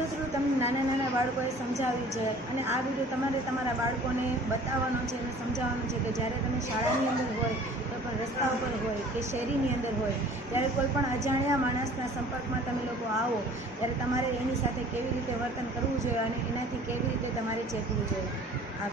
Video through તમને નાના બાળકોએ સમજાવ્યું છે અને આ વિડીયો તમારે તમારા બાળકોને બતાવવાનો છે અને સમજાવવાનું છે કે જ્યારે તમે શાળાની અંદર હોય, કોઈ પણ રસ્તા ઉપર હોય કે શેરીની અંદર હોય, ત્યારે કોઈ પણ અજાણ્યા માણસના સંપર્કમાં તમે લોકો આવો ત્યારે તમારે એની સાથે કેવી રીતે વર્તન કરવું જોઈએ અને એનાથી કેવી રીતે તમારે ચેતવું જોઈએ।